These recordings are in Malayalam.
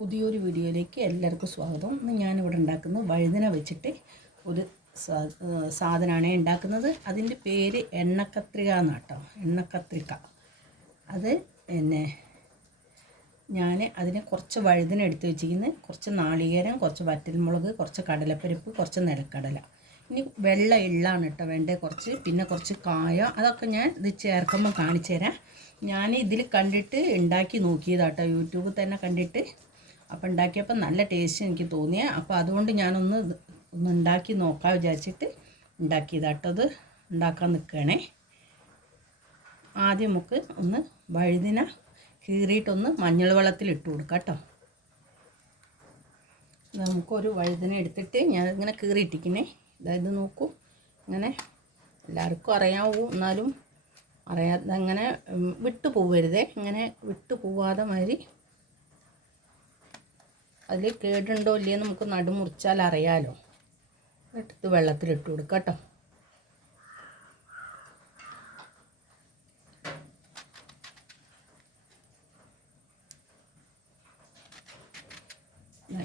പുതിയൊരു വീഡിയോയിലേക്ക് എല്ലാവർക്കും സ്വാഗതം. ഇന്ന് ഞാനിവിടെ ഉണ്ടാക്കുന്നത് വഴുതന വെച്ചിട്ട് ഒരു സാധനമാണ് ഉണ്ടാക്കുന്നത്. അതിന്റെ പേര് എണ്ണക്കത്രിക എന്നാട്ടോ. എണ്ണക്കത്രിക. അത് പിന്നെ ഞാൻ അതിന് കുറച്ച് വഴുതന എടുത്ത് വെച്ചിരിക്കുന്നത്. കുറച്ച് നാളികേരം കുറച്ച് വറ്റൽമുളക് കുറച്ച് കടലപ്പരിപ്പ് കുറച്ച് നിലക്കടല. ഇനി വെള്ള എള്ളാണ് കേട്ടോ വേണ്ടത് കുറച്ച്. പിന്നെ കുറച്ച് കായ. അതൊക്കെ ഞാൻ ഇത് ചേർക്കുമ്പോൾ കാണിച്ചു തരാം ഞാൻ ഇതിൽ കണ്ടിട്ട് ഉണ്ടാക്കി നോക്കിയതാട്ടോ. യൂട്യൂബിൽ തന്നെ കണ്ടിട്ട് അപ്പോൾ ഉണ്ടാക്കിയപ്പോൾ നല്ല ടേസ്റ്റ് എനിക്ക് തോന്നിയ. അപ്പോൾ അതുകൊണ്ട് ഞാനൊന്ന് ഒന്ന് ഉണ്ടാക്കി നോക്കാൻ വിചാരിച്ചിട്ട് ഉണ്ടാക്കിയതാട്ടത് ഉണ്ടാക്കാൻ നിൽക്കുകയാണേ ആദ്യം നമുക്ക് ഒന്ന് വഴുതിന കീറിയിട്ടൊന്ന് മഞ്ഞൾ വെള്ളത്തിൽ ഇട്ട് കൊടുക്കാം കേട്ടോ നമുക്കൊരു വഴുതിന എടുത്തിട്ട് ഞാൻ ഇങ്ങനെ കീറിയിട്ടിരിക്കണേ അതായത് നോക്കൂ. ഇങ്ങനെ എല്ലാവർക്കും അറിയാവൂ. എന്നാലും അറിയാതെ അങ്ങനെ വിട്ടു പോവരുതേ. ഇങ്ങനെ വിട്ടു പോവാതെ മാതിരി അതിൽ കേടുണ്ടോ ഇല്ലയോ നമുക്ക് നടുമുറിച്ചാൽ അറിയാലോ. എടുത്ത് വെള്ളത്തിലിട്ട് കൊടുക്കാം കേട്ടോ.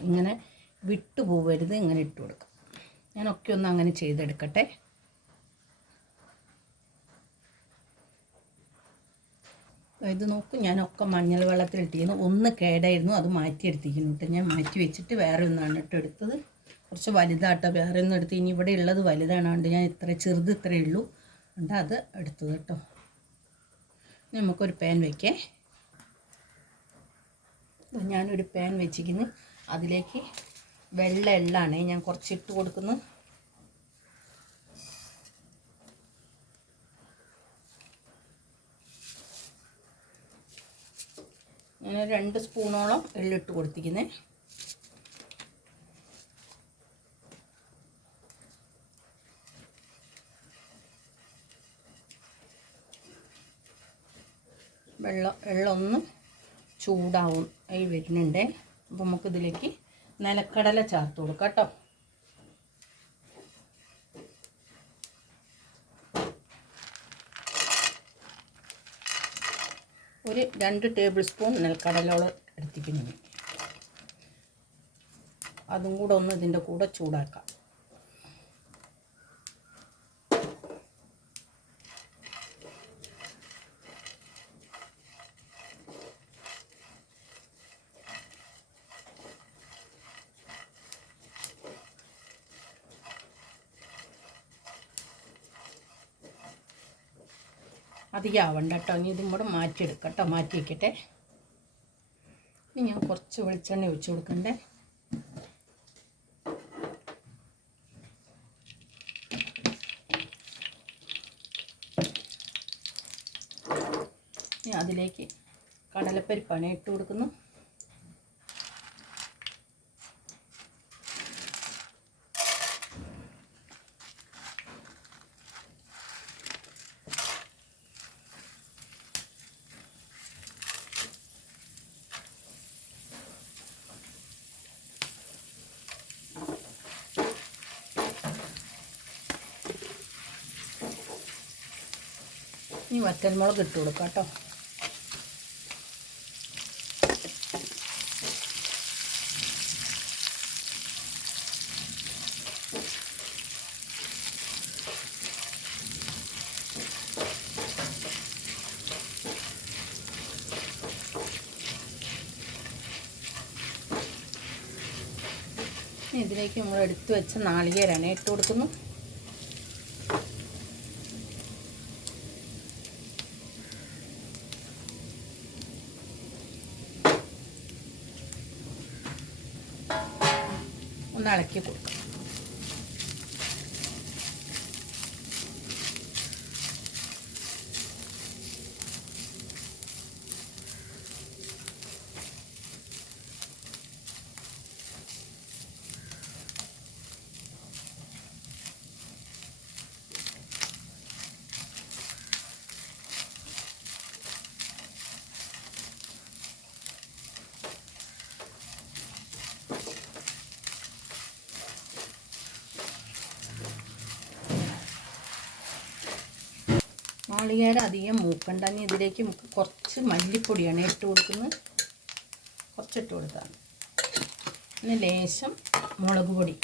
ഇങ്ങനെ വിട്ടു പോവരുത് ഇങ്ങനെ ഇട്ട് കൊടുക്കാം. ഞാനൊക്കെ ഒന്ന് അങ്ങനെ ചെയ്തെടുക്കട്ടെ. ഇത് നോക്കൂ ഞാനൊക്കെ മഞ്ഞൾ വെള്ളത്തിലിട്ടിരുന്നു ഒന്ന് കേടായിരുന്നു അത് മാറ്റിയെടുത്തിരിക്കുന്നു കേട്ടോ. ഞാൻ മാറ്റി വെച്ചിട്ട് വേറെ ഒന്നാണ് കേട്ടോ എടുത്തത്. കുറച്ച് വലുതാട്ടോ വേറെ ഒന്നും എടുത്ത് ഇനി ഇവിടെ ഉള്ളത് വലുതാണ്. അതുകൊണ്ട് ഞാൻ ഇത്ര ചെറുത് ഇത്രയേ ഉള്ളൂ. അതുകൊണ്ട് അത് എടുത്തത് കേട്ടോ. നമുക്കൊരു പാൻ വയ്ക്കേ ഞാനൊരു പാൻ വെച്ചിരിക്കുന്നു. അതിലേക്ക് വെള്ള എള്ളാണ് ഞാൻ കുറച്ച് ഇട്ട് ഞാൻ രണ്ട് സ്പൂണോളം എള്ളിട്ട് കൊടുത്തിരിക്കുന്നത് വെള്ളം ഒന്ന് ചൂടാവും ആയി വരുന്നുണ്ട്. അപ്പോൾ നമുക്കിതിലേക്ക് നിലക്കടല ചേർത്ത് കൊടുക്കാം കേട്ടോ. ഒരു രണ്ട് ടേബിൾ സ്പൂൺ നെൽക്കടലോളം എടുത്തിരിക്കുന്നു. അതും കൂടെ ഒന്ന് ഇതിന്റെ കൂടെ ചൂടാക്കാം. അധികം ആവണ്ട കേട്ടോ ഇനി ഇതും കൂടെ മാറ്റിയെടുക്കാം കേട്ടോ മാറ്റി വയ്ക്കട്ടെ ഇനി ഞാൻ കുറച്ച് വെളിച്ചെണ്ണ ഒഴിച്ചു കൊടുക്കണ്ടേ? അതിലേക്ക് കടലപ്പരിപ്പാണ് ഇട്ട് കൊടുക്കുന്നു. ഇനി വറ്റൽമുളക് ഇട്ട് കൊടുക്കാം കേട്ടോ. ഇതിലേക്ക് നമ്മൾ എടുത്തു വെച്ച നാളികേരാണ് ഇട്ട് കൊടുക്കുന്നു ഒന്ന് ഇളക്കി കൊടുക്കാം നാളികേരം അധികം മൂക്കണ്ട ഇനി ഇതിലേക്ക് കുറച്ച് മല്ലിപ്പൊടിയാണ് ഇട്ട് കൊടുക്കുന്നത്. കുറച്ചിട്ട് കൊടുത്താണ് പിന്നെ ലേശം മുളക് പൊടി.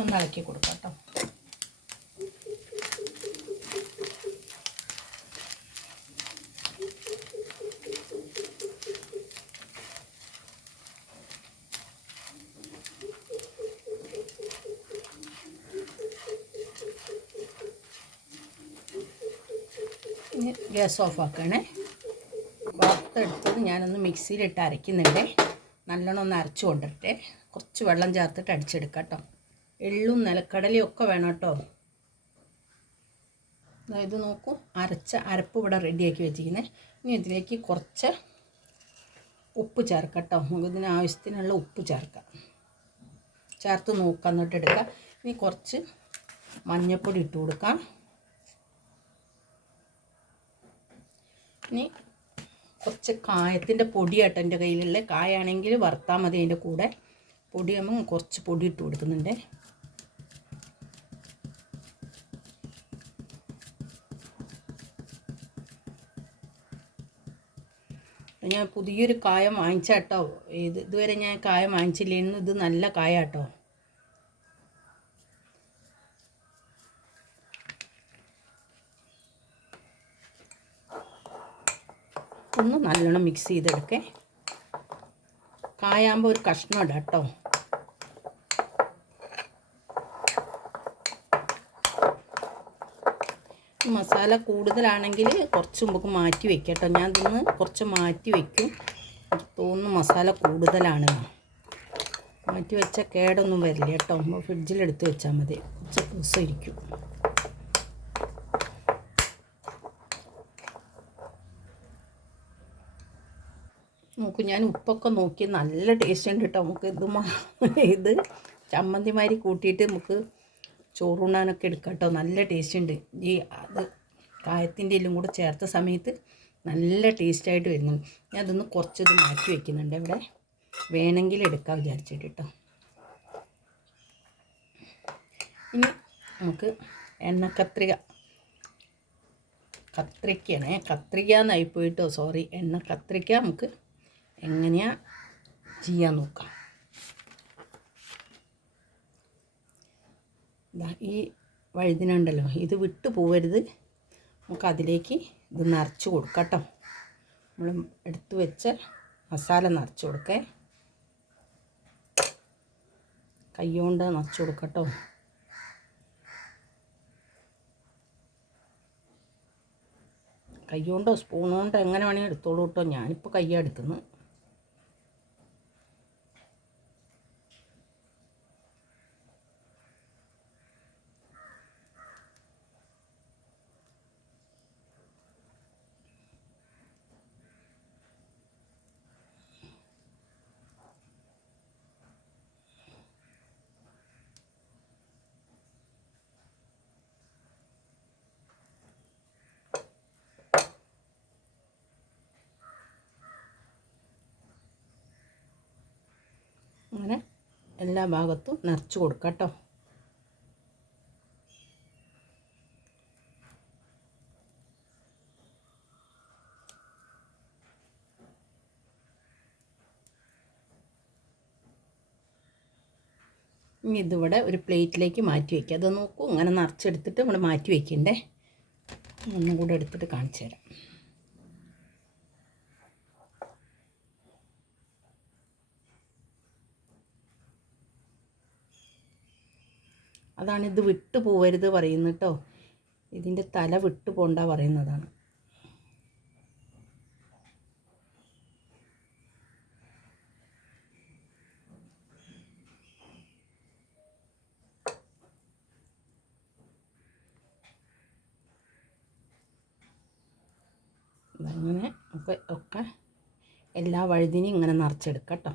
ഒന്ന് ഇളക്കി കൊടുക്കാം കേട്ടോ. ഗ്യാസ് ഓഫ് ആക്കണേ വറുത്തെടുത്തത് ഞാനൊന്ന് മിക്സിയിലിട്ട് അരയ്ക്കുന്നുണ്ട്. നല്ലോണം ഒന്ന് അരച്ചു കൊണ്ടിട്ടെ കുറച്ച് വെള്ളം ചേർത്തിട്ട് അടിച്ചെടുക്കാം കേട്ടോ. എള്ളും നിലക്കടലയും ഒക്കെ വേണം കേട്ടോ. ഇത് നോക്കൂ അരച്ച അരപ്പ് ഇവിടെ റെഡിയാക്കി വെച്ചിരിക്കുന്നത് ഇനി ഇതിലേക്ക് കുറച്ച് ഉപ്പ് ചേർക്കാം കേട്ടോ. നമുക്ക് ഇതിന് ആവശ്യത്തിനുള്ള ഉപ്പ് ചേർക്കാം. ചേർത്ത് നോക്കാം എന്നിട്ട് എടുക്കാം. ഇനി കുറച്ച് മഞ്ഞൾപ്പൊടി ഇട്ട് കൊടുക്കാം. ഇനി കുറച്ച് കായത്തിന്റെ പൊടിയാട്ടോ എന്റെ കയ്യിലുള്ള. കായാണെങ്കിൽ വറുത്താൽ മതി അതിന്റെ കൂടെ. പൊടിയാകുമ്പോൾ കുറച്ച് പൊടി ഇട്ട് കൊടുക്കുന്നുണ്ട്. ഞാൻ പുതിയൊരു കായം വാങ്ങിച്ചാട്ടോ. ഇത് ഇതുവരെ ഞാൻ കായം വാങ്ങിച്ചില്ലായിരുന്നു ഇത് നല്ല കായാട്ടോ. ഒന്ന് നല്ലോണം മിക്സ് ചെയ്തെടുക്കേ. കായാകുമ്പോൾ ഒരു കഷ്ണം ഇടാം കേട്ടോ. മസാല കൂടുതലാണെങ്കിൽ കുറച്ച് നമുക്ക് മാറ്റി വെക്കാം കേട്ടോ. ഞാൻ ഇതിന്ന് കുറച്ച് മാറ്റി എനിക്ക് തോന്നുന്നു മസാല കൂടുതലാണ്. മാറ്റി വെച്ചാൽ കേടൊന്നും വരില്ല കേട്ടോ. ഫ്രിഡ്ജിലെടുത്ത് വെച്ചാൽ മതി. കുറച്ച് ദിവസം ഇരിക്കും. നോക്കൂ ഞാൻ ഉപ്പൊക്കെ നോക്കി നല്ല ടേസ്റ്റ് ഉണ്ട് കേട്ടോ നമുക്ക് ഇത് ഇത് ചമ്മന്തിമാരി കൂട്ടിയിട്ട് നമുക്ക് ചോറുണ്ണാനൊക്കെ എടുക്കാം കേട്ടോ നല്ല ടേസ്റ്റ് ഉണ്ട്. ഈ അത് കായത്തിന്റെ എല്ലാം കൂടെ ചേർത്ത സമയത്ത് നല്ല ടേസ്റ്റായിട്ട് വരുന്നുണ്ട്. ഞാൻ അതൊന്ന് കുറച്ചത് മാറ്റി വെക്കുന്നുണ്ട്. ഇവിടെ വേണമെങ്കിൽ എടുക്കാം വിചാരിച്ചിട്ട് കേട്ടോ ഇനി നമുക്ക് എണ്ണ കത്രിക. കത്രിക്കയാണേ. കത്രിക എന്നായി പോയിട്ടോ സോറി എണ്ണ കത്രിക്ക നമുക്ക് എങ്ങനെയാ ചെയ്യാൻ നോക്കാം. ഈ വഴുതിനുണ്ടല്ലോ ഇത് വിട്ടു പോവരുത്. നമുക്ക് അതിലേക്ക് ഇത് നിറച്ച് കൊടുക്കാം കേട്ടോ. നമ്മൾ എടുത്തു വെച്ച മസാല നിറച്ച് കൊടുക്കേ. കൈകൊണ്ട് നിറച്ച് കൊടുക്കാം കേട്ടോ. കൈകൊണ്ടോ സ്പൂൺ എങ്ങനെ വേണമെങ്കിൽ എടുത്തോളൂ കേട്ടോ. ഞാനിപ്പോൾ കയ്യാണ് അങ്ങനെ എല്ലാ ഭാഗത്തും നിറച്ച് കൊടുക്കാം കേട്ടോ. ഇനി ഇതിവിടെ ഒരു പ്ലേറ്റിലേക്ക് മാറ്റി വയ്ക്കുക അത് നോക്കൂ. അങ്ങനെ നിറച്ചെടുത്തിട്ട് നമ്മൾ മാറ്റി വയ്ക്കണ്ടേ? ഒന്നും കൂടെ എടുത്തിട്ട് കാണിച്ചു തരാം. അതാണ് ഇത് വിട്ടു പോവരുത് പറയുന്നത് കേട്ടോ ഇതിന്റെ തല വിട്ടു പോണ്ട പറയുന്നതാണ്. അങ്ങനെ ഒക്കെ ഒക്കെ എല്ലാ വഴുതിനും ഇങ്ങനെ നിറച്ചെടുക്കാം കേട്ടോ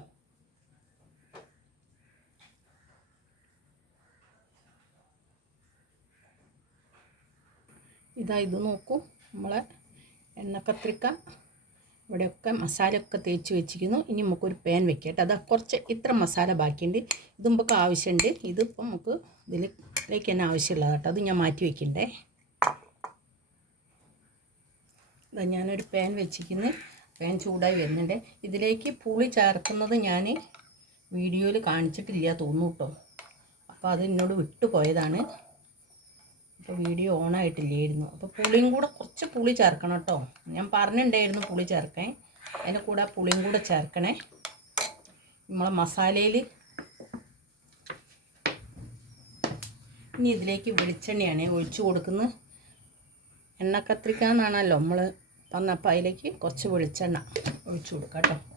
ഇതാ ഇത് നോക്കൂ. നമ്മളെ എണ്ണക്കത്രിക്ക ഇവിടെയൊക്കെ മസാലയൊക്കെ തേച്ച് വെച്ചിരിക്കുന്നു. ഇനി നമുക്കൊരു പാൻ വെക്കട്ടെ. അതാ കുറച്ച് ഇത്ര മസാല ബാക്കിയുണ്ട്. ഇത് നമുക്ക് ആവശ്യമുണ്ട്. ഇതിപ്പം നമുക്ക് ഇതിലേക്ക് തന്നെ ആവശ്യമുള്ളത് കേട്ടോ. അത് ഞാൻ മാറ്റി വെക്കണ്ടേ. ഇതാ ഞാനൊരു പാൻ വെച്ചിരിക്കുന്നു. പാൻ ചൂടായി വരുന്നുണ്ട്. ഇതിലേക്ക് പുളി ചേർക്കുന്നത് ഞാൻ വീഡിയോയിൽ കാണിച്ചിട്ടില്ല തോന്നുന്നു കേട്ടോ. അപ്പോൾ അത് എന്നോട് വിട്ടു അപ്പോൾ വീഡിയോ ഓൺ ആയിട്ടില്ലായിരുന്നു അപ്പോൾ പുളിയും കൂടെ കുറച്ച് പുളി ചേർക്കണം കേട്ടോ. ഞാൻ പറഞ്ഞിട്ടുണ്ടായിരുന്നു പുളി ചേർക്കാൻ. അതിന്റെ കൂടെ പുളിയും കൂടെ ചേർക്കണേ. നമ്മളെ മസാലയിൽ ഇനി ഇതിലേക്ക് വെളിച്ചെണ്ണയാണ് ഒഴിച്ചു കൊടുക്കുന്നത്. എണ്ണ കത്തിരിക്കാന്നാണല്ലോ നമ്മൾ തന്നപ്പോൾ അതിലേക്ക് കുറച്ച് വെളിച്ചെണ്ണ ഒഴിച്ചു കൊടുക്കാം കേട്ടോ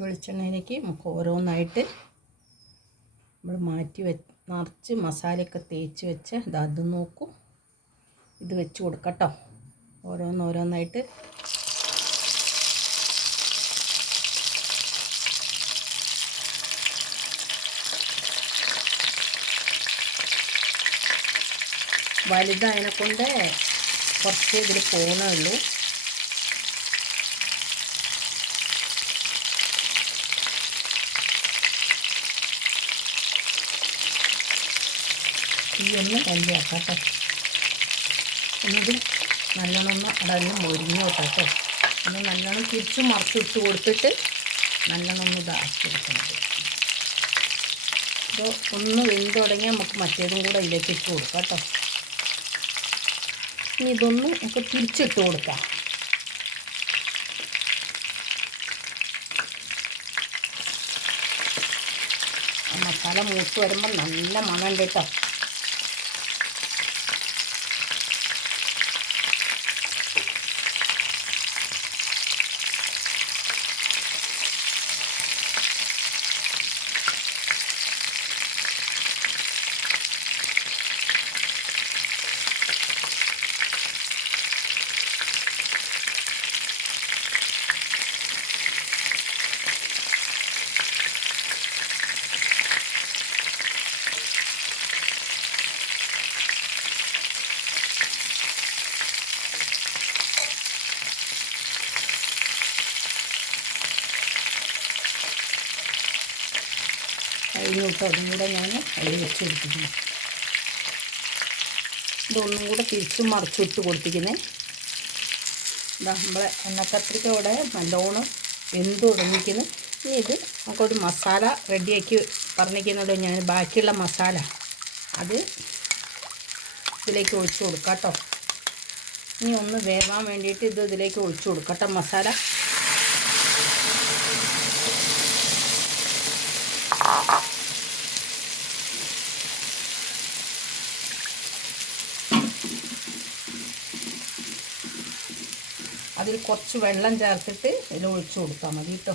വെളിച്ചെണ്ണയിലേക്ക് നമുക്ക് ഓരോന്നായിട്ട് നമ്മൾ മാറ്റി വെ നിറച്ച് മസാലയൊക്കെ തേച്ച് വെച്ച് ഇത് അത് നോക്കൂ. ഇത് വെച്ച് കൊടുക്കട്ടോ ഓരോന്നോരോന്നായിട്ട് വലുതായതിനെ കൊണ്ട് കുറച്ച് ഇതിൽ പോകണേ ഉള്ളൂ. ഒന്ന് വലിയാക്കാം കേട്ടോ എന്നിട്ട് നല്ലോണം ഒന്ന് അടഞ്ഞ് മൊരിഞ്ഞു കേട്ടോ. ഒന്ന് നല്ലോണം തിരിച്ച് ഇട്ട് കൊടുത്തിട്ട് നല്ലോണം ഒന്ന് ഇതാക്കി എടുക്കണം. അപ്പോൾ ഒന്ന് വെന്ത് തുടങ്ങി നമുക്ക് മറ്റേതും കൂടെ ഇതിലേക്ക് ഇട്ട് കൊടുക്കാം കേട്ടോ. ഇനി ഇതൊന്ന് നമുക്ക് തിരിച്ചിട്ട് കൊടുക്കാം. മസാല മൂത്ത് വരുമ്പോൾ നല്ല മണമുണ്ട് കേട്ടോ. കഴിഞ്ഞു ദിവസം അതും കൂടെ ഞാൻ അതിൽ വെച്ച് കൊടുത്തിരിക്കുന്നു ഇതൊന്നും കൂടെ തിരിച്ചും മറിച്ചിട്ട് കൊടുത്തിരിക്കുന്നത് ഇതാ നമ്മളെ എണ്ണക്കത്രിക്ക ഇവിടെ നല്ലോണം വെന്ത് തുടങ്ങിക്കുന്നു ഇനി ഇത് നമുക്കൊരു മസാല റെഡിയാക്കി പറഞ്ഞിരിക്കുന്നത് ഞാൻ ബാക്കിയുള്ള മസാല അത് ഇതിലേക്ക് ഒഴിച്ചു കൊടുക്കാം കേട്ടോ. ഇനി ഒന്ന് വേവാൻ വേണ്ടിയിട്ട് ഇത് ഇതിലേക്ക് ഒഴിച്ചു കൊടുക്കാം കേട്ടോ മസാല. അതിൽ കുറച്ച് വെള്ളം ചേർത്തിട്ട് ഇതിൽ ഒഴിച്ചു കൊടുത്താൽ മതി കേട്ടോ.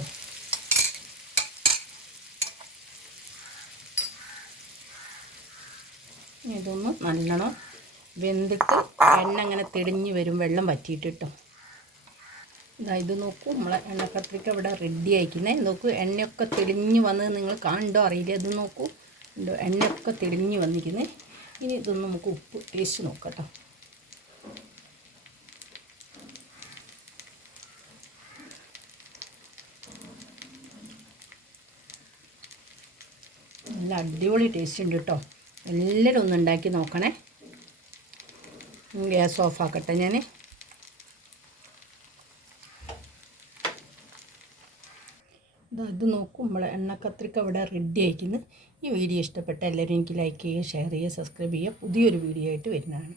ഇതൊന്ന് നല്ലോണം വെന്തിട്ട് എണ്ണ അങ്ങനെ തെളിഞ്ഞ് വരും വെള്ളം വറ്റിയിട്ട് കേട്ടോ. ഇതാ ഇത് നോക്കൂ നമ്മളെ എണ്ണ കത്രിക്ക ഇവിടെ റെഡി ആയിക്കുന്നേ. നോക്കൂ എണ്ണയൊക്കെ തെളിഞ്ഞ് വന്നത് നിങ്ങൾ കണ്ടോ അറിയില്ല. ഇത് നോക്കൂ എണ്ണയൊക്കെ തെളിഞ്ഞ് വന്നിരിക്കുന്നേ ഇനി ഇതൊന്ന് നമുക്ക് ഉപ്പ് ടേസ്റ്റ് നോക്കാം കേട്ടോ. നല്ല അടിപൊളി ടേസ്റ്റ് ഉണ്ട് കേട്ടോ എല്ലാവരും ഒന്ന് ഉണ്ടാക്കി നോക്കണേ. ഗ്യാസ് ഓഫ് ആക്കട്ടെ ഞാൻ ഇതാ നോക്കും നമ്മളെ എണ്ണക്കത്രിക്ക ഇവിടെ റെഡി ആയിരിക്കുന്നു ഈ വീഡിയോ ഇഷ്ടപ്പെട്ട എല്ലാവരും എനിക്ക് ലൈക്ക് ചെയ്യുക ഷെയർ ചെയ്യുക സബ്സ്ക്രൈബ് ചെയ്യുക. പുതിയൊരു വീഡിയോ ആയിട്ട് വരുന്നതാണ്.